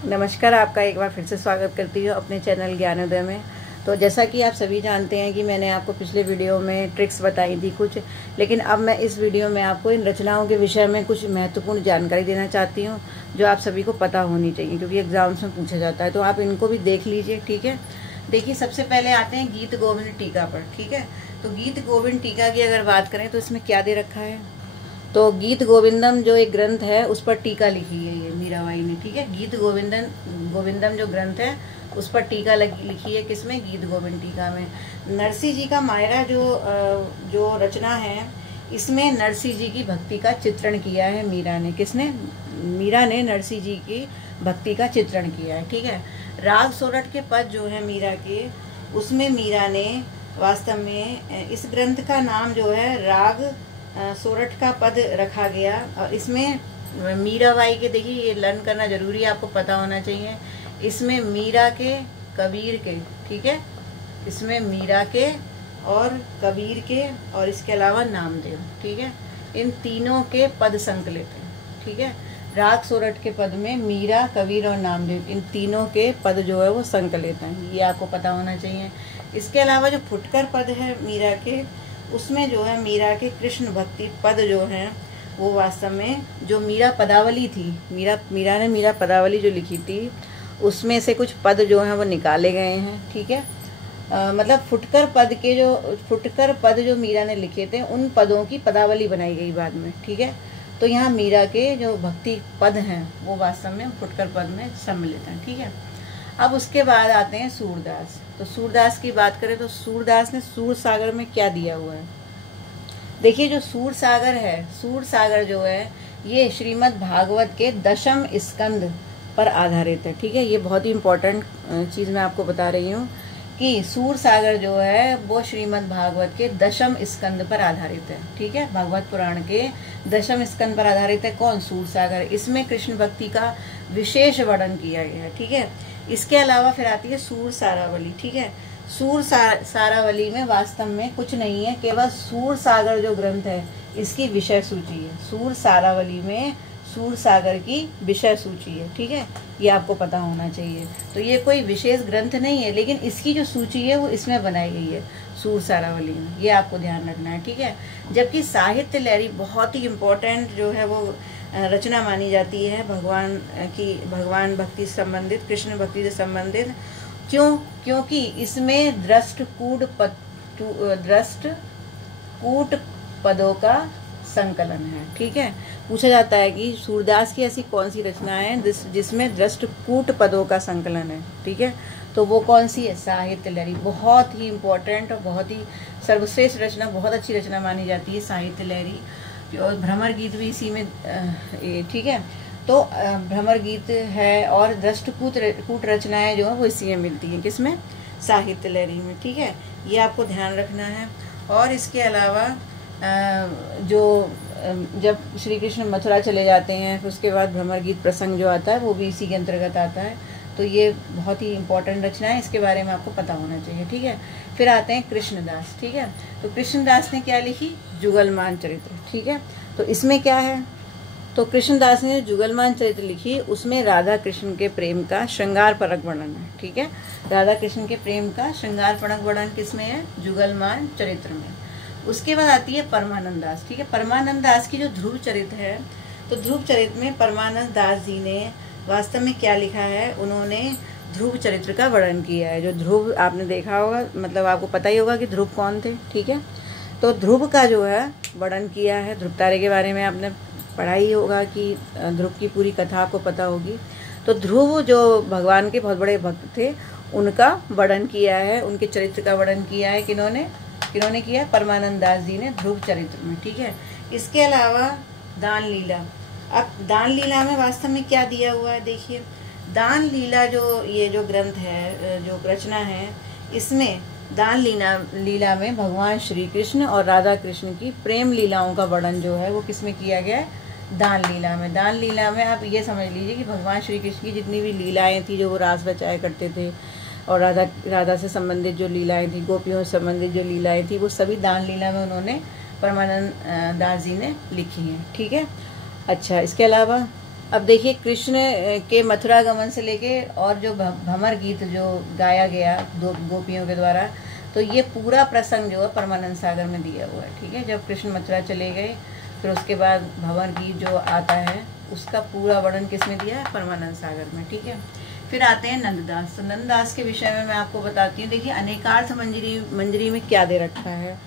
नमस्कार, आपका एक बार फिर से स्वागत करती हूँ अपने चैनल ज्ञानोदय में। तो जैसा कि आप सभी जानते हैं कि मैंने आपको पिछले वीडियो में ट्रिक्स बताई थी कुछ, लेकिन अब मैं इस वीडियो में आपको इन रचनाओं के विषय में कुछ महत्वपूर्ण जानकारी देना चाहती हूँ जो आप सभी को पता होनी चाहिए, क्योंकि एग्जाम्स में पूछा जाता है। तो आप इनको भी देख लीजिए, ठीक है। देखिए, सबसे पहले आते हैं गीत गोविंद टीका पर, ठीक है। तो गीत गोविंद टीका की अगर बात करें तो इसमें क्या दे रखा है, तो गीत गोविंदम जो एक ग्रंथ है उस पर टीका लिखी है ये मीराबाई ने, ठीक है। गीत गोविंदम जो ग्रंथ है उस पर टीका लिखी है, किसमें? गीत गोविंद टीका में। नरसिंह जी का मायरा जो रचना है, इसमें नरसिंह जी की भक्ति का चित्रण किया है मीरा ने। किसने? मीरा ने नरसिंह जी की भक्ति का चित्रण किया है, ठीक है। राग सोरठ के पद जो है मीरा के, उसमें मीरा ने वास्तव में इस ग्रंथ का नाम जो है राग सोरठ का पद रखा गया। और इसमें मीराबाई के, देखिए ये लर्न करना जरूरी है, आपको पता होना चाहिए। इसमें मीरा के, कबीर के, ठीक है। इसमें मीरा के और कबीर के और इसके अलावा नामदेव, ठीक है। इन तीनों के पद संकलित हैं, ठीक है। राग सोरठ के पद में मीरा, कबीर और नामदेव, इन तीनों के पद जो है वो संकलित हैं, ये आपको पता होना चाहिए। इसके अलावा जो फुटकर पद है मीरा के, उसमें जो है मीरा के कृष्ण भक्ति पद जो हैं वो वास्तव में जो मीरा पदावली थी, मीरा ने मीरा पदावली जो लिखी थी उसमें से कुछ पद जो हैं वो निकाले गए हैं, ठीक है। मतलब फुटकर पद जो मीरा ने लिखे थे उन पदों की पदावली बनाई गई बाद में, ठीक है। तो यहाँ मीरा के जो भक्ति पद हैं वो वास्तव में फुटकर पद में सम्मिलित हैं, ठीक है। अब उसके बाद आते हैं सूरदास। तो सूरदास की बात करें तो सूरदास ने सूर सागर में क्या दिया हुआ है। देखिए, जो सूर सागर है, सूर सागर जो है ये श्रीमद् भागवत के 10वें स्कंद पर आधारित है, ठीक है। ये बहुत ही इम्पोर्टेंट चीज़ मैं आपको बता रही हूँ कि सूर सागर जो है वो श्रीमद् भागवत के 10वें स्कंद पर आधारित है, ठीक है। भागवत पुराण के 10वें स्कंद पर आधारित है। कौन? सूर सागर। इसमें कृष्ण भक्ति का विशेष वर्णन किया गया है, ठीक है। इसके अलावा फिर आती है सूर सारावली, ठीक है। सूर सारावली में वास्तव में कुछ नहीं है, केवल सूर सागर जो ग्रंथ है इसकी विषय सूची है। सूर सारावली में सूर सागर की विषय सूची है, ठीक है। ये आपको पता होना चाहिए। तो ये कोई विशेष ग्रंथ नहीं है, लेकिन इसकी जो सूची है वो इसमें बनाई गई है सूर सारावली में, ये आपको ध्यान रखना है, ठीक है। जबकि साहित्य लहरी बहुत ही इम्पोर्टेंट जो है वो रचना मानी जाती है भगवान भक्ति से संबंधित, कृष्ण भक्ति से संबंधित। क्यों? क्योंकि इसमें दृष्टकूट पदों का संकलन है, ठीक है। पूछा जाता है कि सूरदास की ऐसी कौन सी रचना है जिसमें दृष्टकूट पदों का संकलन है, ठीक है। तो वो कौन सी है? साहित्य लहरी। बहुत ही इम्पोर्टेंट और बहुत ही सर्वश्रेष्ठ रचना, बहुत अच्छी रचना मानी जाती है साहित्य लहरी। और भ्रमर गीत भी इसी में, ठीक है। तो भ्रमर गीत है और दृष्टकूट रचनाएं जो है वो इसी में मिलती हैं, किसमें? साहित्य लहरी में, ठीक है। ये आपको ध्यान रखना है। और इसके अलावा जब श्री कृष्ण मथुरा चले जाते हैं फिर उसके बाद भ्रमर गीत प्रसंग जो आता है वो भी इसी के अंतर्गत आता है। तो ये बहुत ही इम्पोर्टेंट रचना है, इसके बारे में आपको पता होना चाहिए, ठीक है। फिर आते हैं कृष्णदास, ठीक है। तो कृष्णदास ने क्या लिखी? जुगलमान चरित्र, ठीक है। तो इसमें क्या है? तो कृष्णदास ने जुगलमान चरित्र लिखी, उसमें राधा कृष्ण के प्रेम का श्रृंगारपरक वर्णन है, ठीक है। राधा कृष्ण के प्रेम का श्रृंगारपरक वर्णन किसमें है? जुगलमान चरित्र में। उसके बाद आती है परमानंद दास, ठीक है। परमानंद दास की जो ध्रुव चरित्र है, तो ध्रुव चरित्र में परमानंद दास जी ने वास्तव में क्या लिखा है? उन्होंने ध्रुव चरित्र का वर्णन किया है। जो ध्रुव आपने देखा होगा, मतलब आपको पता ही होगा कि ध्रुव कौन थे, ठीक है। तो ध्रुव का जो है वर्णन किया है। ध्रुव तारे के बारे में आपने पढ़ा ही होगा कि ध्रुव की पूरी कथा आपको पता होगी। तो ध्रुव जो भगवान के बहुत बड़े भक्त थे, उनका वर्णन किया है, उनके चरित्र का वर्णन किया है। किन्होंने किया? परमानंद दास जी ने ध्रुव चरित्र में, ठीक है। इसके अलावा दान लीला। अब दान लीला में वास्तव में क्या दिया हुआ है, देखिए। दान लीला ये जो ग्रंथ है, जो रचना है, इसमें दान लीला में भगवान श्री कृष्ण और राधा कृष्ण की प्रेम लीलाओं का वर्णन जो है वो किसमें किया गया है? दान लीला में। दान लीला में आप ये समझ लीजिए कि भगवान श्री कृष्ण की जितनी भी लीलाएं थी जो वो रास रचाया करते थे, और राधा से संबंधित जो लीलाएं थी, गोपियों से संबंधित जो लीलाएं थी, वो सभी दान लीला में उन्होंने परमानंद दास जी ने लिखी हैं, ठीक है। अच्छा, इसके अलावा अब देखिए कृष्ण के मथुरा गमन से लेके और जो भंवर गीत जो गाया गया दो गोपियों के द्वारा, तो ये पूरा प्रसंग जो है परमानंद सागर में दिया हुआ है। ठीक है, जब कृष्ण मथुरा चले गए फिर उसके बाद भंवर गीत जो आता है उसका पूरा वर्णन किसमें दिया है? परमानंद सागर में। ठीक है, फिर आते हैं नंददास। तो नंददास के विषय में मैं आपको बताती हूँ। देखिए अनेकार्थ मंजरी में क्या दे रखा है।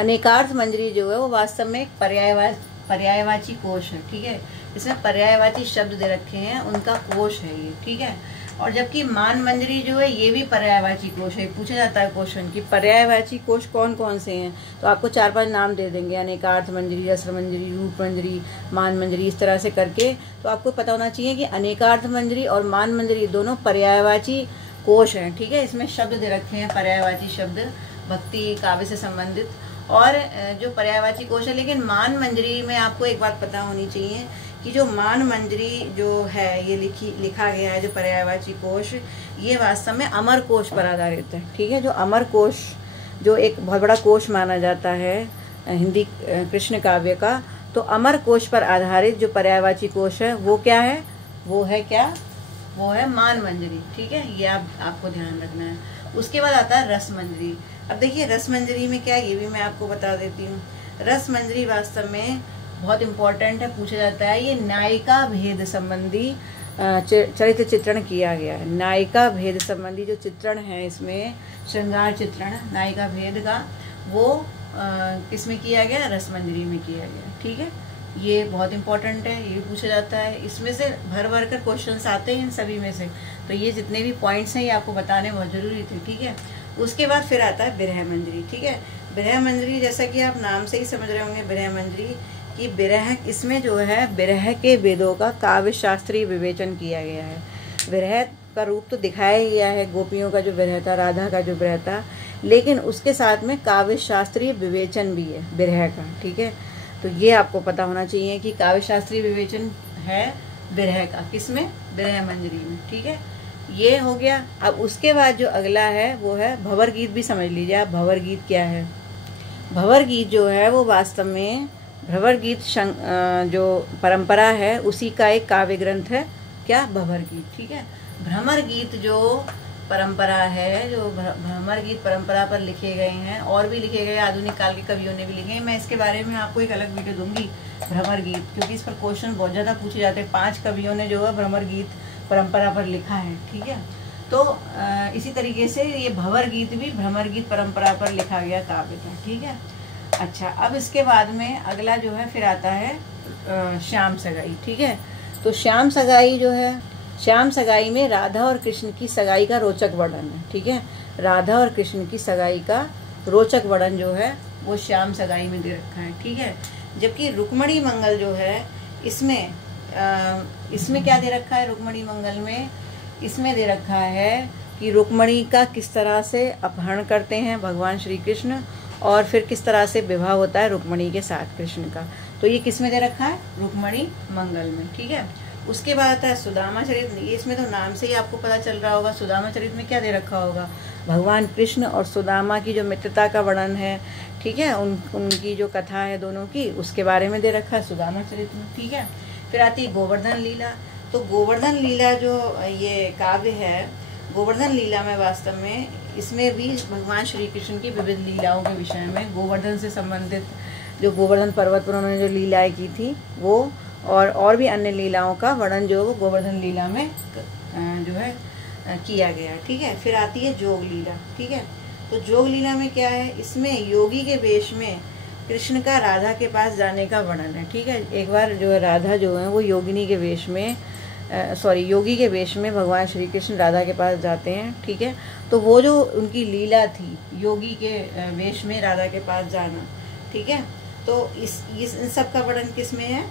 अनेकार्थ मंजरी जो है वो वास्तव में एक पर्यायवाची कोश है। ठीक है, इसमें पर्यायवाची शब्द दे रखे हैं, उनका कोश है ये। ठीक है, और जबकि मान मंजरी जो है ये भी पर्यायवाची कोश है। पूछा जाता है क्वेश्चन कि पर्यायवाची कोश कौन कौन से हैं, तो आपको 4-5 नाम दे देंगे, अनेकार्थ मंजरी, रस मंजरी, रूप मंजरी, मान मंजरी, इस तरह से करके। तो आपको पता होना चाहिए कि अनेकार्थ मंजरी और मान मंजरी दोनों पर्यायवाची कोश हैं। ठीक है, इसमें शब्द दे रखे हैं पर्यायवाची शब्द, भक्ति काव्य से संबंधित और जो पर्यायवाची कोश है। लेकिन मान मंजरी में आपको एक बात पता होनी चाहिए कि जो मान मंजरी जो है ये लिखा गया है, जो पर्यायवाची कोश, ये वास्तव में अमर कोश पर आधारित है। ठीक है, जो अमर कोश जो एक बहुत बड़ा कोश माना जाता है हिंदी कृष्ण काव्य का, तो अमर कोश पर आधारित जो पर्यायवाची कोश है वो क्या है? वो है क्या? वो है मान मंजरी। ठीक है, ये आपको ध्यान रखना है। उसके बाद आता है रस मंजरी। अब देखिए रस मंजरी में क्या है ये भी मैं आपको बता देती हूँ। रस मंजरी वास्तव में बहुत इम्पोर्टेंट है, पूछा जाता है। ये नायिका भेद संबंधी चरित्र चित्रण किया गया है। नायिका भेद संबंधी जो चित्रण है इसमें, श्रृंगार चित्रण नायिका भेद का, वो किसमें किया गया? रस मंजरी में किया गया। ठीक है, ये बहुत इम्पोर्टेंट है, ये पूछा जाता है। इसमें से भर कर क्वेश्चंस आते हैं इन सभी में से, तो ये जितने भी पॉइंट्स हैं ये आपको बताने बहुत जरूरी थे। ठीक है, उसके बाद फिर आता है बिरह मंजरी। ठीक है, बिरह मंजरी जैसा कि आप नाम से ही समझ रहे होंगे बिरह मंजरी कि बिरह, इसमें जो है बिरह के वेदों का काव्य शास्त्रीय विवेचन किया गया है। विरह का रूप तो दिखाया ही गया है, गोपियों का जो विरह था, राधा का जो विरह था, लेकिन उसके साथ में काव्य शास्त्रीय विवेचन भी है बिरह का। ठीक है, तो ये आपको पता होना चाहिए कि काव्य शास्त्रीय विवेचन है बिरह का, किसमें? बिरह मंजरी में। ठीक है, ये हो गया। अब उसके बाद जो अगला है वो है भंवर गीत। भी समझ लीजिए आप भंवर गीत क्या है। भंवर गीत जो है वो वास्तव में भंवर गीत जो परंपरा है उसी का एक काव्य ग्रंथ है। क्या? भंवर गीत। ठीक है, भ्रमर गीत जो परंपरा है, जो भ्रमर गीत परंपरा पर लिखे गए हैं, और भी लिखे गए, आधुनिक काल के कवियों ने भी लिखे हैं। मैं इसके बारे में आपको एक अलग वीडियो दूंगी भ्रमर गीत, क्योंकि इस पर क्वेश्चन बहुत ज़्यादा पूछे जाते हैं। 5 कवियों ने जो है भ्रमर गीत परंपरा पर लिखा है। ठीक है, तो इसी तरीके से ये भंवर गीत भी भ्रमर गीत परंपरा पर लिखा गया काव्य था। ठीक है, अच्छा, अब इसके बाद में अगला जो है फिर आता है श्याम सगाई। ठीक है, तो श्याम सगाई जो है, श्याम सगाई में राधा और कृष्ण की सगाई का रोचक वर्णन है। ठीक है, राधा और कृष्ण की सगाई का रोचक वर्णन जो है वो श्याम सगाई में दे रखा है। ठीक है, जबकि रुक्मणी मंगल जो है इसमें क्या दे रखा है? रुक्मणी मंगल में इसमें दे रखा है कि रुक्मणी का किस तरह से अपहरण करते हैं भगवान श्री कृष्ण, और फिर किस तरह से विवाह होता है रुक्मणी के साथ कृष्ण का। तो ये किस में दे रखा है? रुक्मणी मंगल में। ठीक है, उसके बाद आता है सुदामा चरित। ये इसमें तो नाम से ही आपको पता चल रहा होगा सुदामा चरित में क्या दे रखा होगा? भगवान कृष्ण और सुदामा की जो मित्रता का वर्णन है। ठीक है, उनकी जो कथा है दोनों की, उसके बारे में दे रखा है सुदामा चरित में। ठीक है, फिर आती है गोवर्धन लीला। तो गोवर्धन लीला जो ये काव्य है, गोवर्धन लीला में वास्तव में इसमें भी भगवान श्री कृष्ण की विविध लीलाओं के विषय में, गोवर्धन से संबंधित जो गोवर्धन पर्वत पर उन्होंने जो लीलाएं की थी वो, और भी अन्य लीलाओं का वर्णन जो वो गोवर्धन लीला में जो है किया गया। ठीक है, फिर आती है जोग लीला। ठीक है, तो जोग लीला में क्या है? इसमें योगी के वेश में कृष्ण का राधा के पास जाने का वर्णन है। ठीक है, एक बार जो है राधा जो है वो योगिनी के वेश में योगी के वेश में भगवान श्री कृष्ण राधा के पास जाते हैं। ठीक है, तो वो जो उनकी लीला थी योगी के वेश में राधा के पास जाना। ठीक है, तो इन सब का वर्णन किस में है?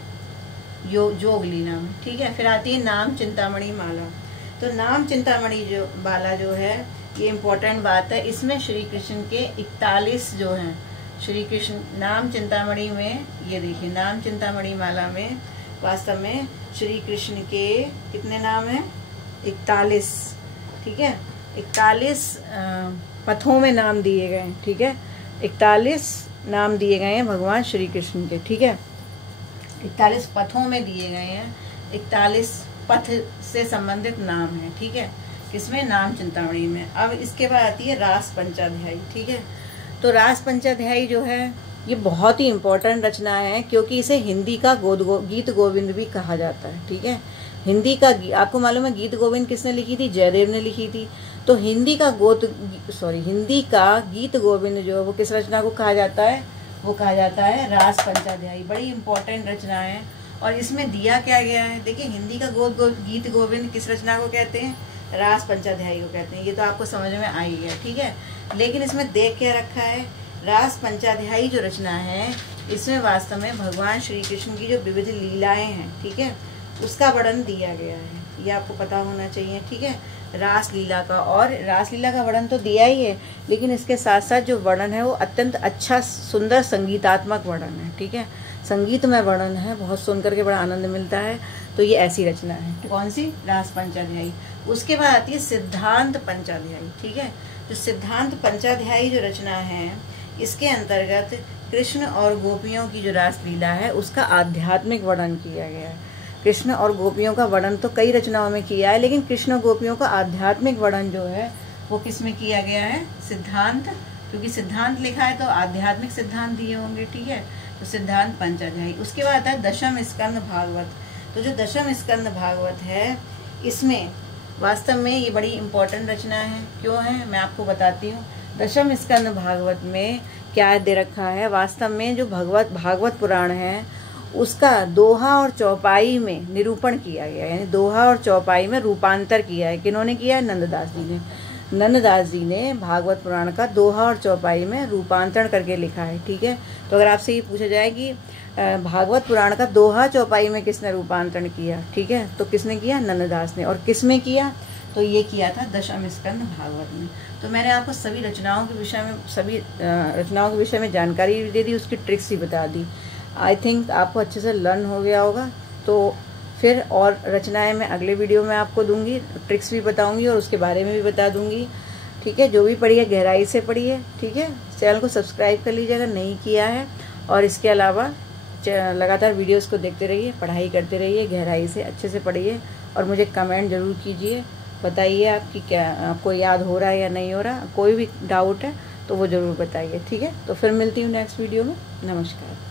जोग लीला में। ठीक है, फिर आती है नाम चिंतामणि माला। तो नाम चिंतामणि जो माला जो है ये इम्पोर्टेंट बात है। इसमें श्री कृष्ण के 41 जो हैं, श्री कृष्ण नाम चिंतामणि में, ये देखिए नाम चिंतामणि माला में वास्तव में श्री कृष्ण के कितने नाम हैं? 41। ठीक है, 41 पथों में नाम दिए गए हैं। ठीक है, 41 नाम दिए गए हैं भगवान श्री कृष्ण के। ठीक है, 41 पथों में दिए गए हैं 41 पथ से संबंधित नाम है, ठीक है, किसमें, नाम चिंतामणि में। अब इसके बाद आती है रास पंचाध्यायी, ठीक है। तो रास पंचाध्यायी जो है ये बहुत ही इम्पोर्टेंट रचना है, क्योंकि इसे हिंदी का गीत गोविंद भी कहा जाता है, ठीक है। हिंदी का, आपको मालूम है गीत गोविंद किसने लिखी थी, जयदेव ने लिखी थी। तो हिंदी का गीत गोविंद जो है वो किस रचना को कहा जाता है, वो कहा जाता है रास पंचाध्यायी। बड़ी इंपॉर्टेंट रचना है। और इसमें दिया क्या गया है, देखिए हिंदी का गीत गोविंद किस रचना को कहते हैं, रास पंचाध्यायी को कहते हैं। ये तो आपको समझ में आ ही गया, ठीक है। लेकिन इसमें देख क्या रखा है, रास पंचाध्यायी जो रचना है इसमें वास्तव में भगवान श्री कृष्ण की जो विविध लीलाएं हैं, ठीक है, उसका वर्णन दिया गया है। ये आपको पता होना चाहिए, ठीक है, रासलीला का। और रासलीला का वर्णन तो दिया ही है, लेकिन इसके साथ साथ जो वर्णन है वो अत्यंत अच्छा सुंदर संगीतात्मक वर्णन है, ठीक है, संगीतमय वर्णन है, बहुत सुनकर के बड़ा आनंद मिलता है। तो ये ऐसी रचना है, तो कौन सी, रास पंचाध्यायी। उसके बाद आती है सिद्धांत पंचाध्यायी, ठीक है। जो सिद्धांत पंचाध्यायी जो रचना है इसके अंतर्गत कृष्ण और गोपियों की जो रासलीला है उसका आध्यात्मिक वर्णन किया गया है। कृष्ण और गोपियों का वर्णन तो कई रचनाओं में किया है, लेकिन कृष्ण और गोपियों का आध्यात्मिक वर्णन जो है वो किस में किया गया है, सिद्धांत, क्योंकि सिद्धांत लिखा है तो आध्यात्मिक सिद्धांत दिए होंगे, ठीक है। तो सिद्धांत पंचाध्यायी। उसके बाद आता है दशम स्कंद भागवत। तो जो दशम स्कंद भागवत है इसमें वास्तव में ये बड़ी इंपॉर्टेंट रचना है। क्यों है, मैं आपको बताती हूँ। दशम स्कंद भागवत में क्या दे रखा है, वास्तव में जो भागवत पुराण है उसका दोहा और चौपाई में निरूपण किया गया है, यानी दोहा और चौपाई में रूपांतर किया है। किन्होंने किया है, नंददास जी ने। नंददास जी ने भागवत पुराण का दोहा और चौपाई में रूपांतरण करके लिखा है, ठीक है। तो अगर आपसे ये पूछा जाए कि भागवत पुराण का दोहा चौपाई में किसने रूपांतरण किया, ठीक है, तो किसने किया, नंददास ने। और किस में किया, तो ये किया था दशम स्कंद भागवत में। तो मैंने आपको सभी रचनाओं के विषय में जानकारी भी दे दी, उसकी ट्रिक्स ही बता दी। आई थिंक आपको अच्छे से लर्न हो गया होगा। तो फिर और रचनाएं मैं अगले वीडियो में आपको दूंगी, ट्रिक्स भी बताऊंगी और उसके बारे में भी बता दूंगी, ठीक है। जो भी पढ़िए गहराई से पढ़िए, ठीक है। चैनल को सब्सक्राइब कर लीजिए अगर नहीं किया है। और इसके अलावा लगातार वीडियोस को देखते रहिए, पढ़ाई करते रहिए, गहराई से अच्छे से पढ़िए और मुझे कमेंट ज़रूर कीजिए, बताइए आपकी क्या, आपको याद हो रहा है या नहीं हो रहा। कोई भी डाउट है तो वो ज़रूर बताइए, ठीक है। तो फिर मिलती हूँ नेक्स्ट वीडियो में। नमस्कार।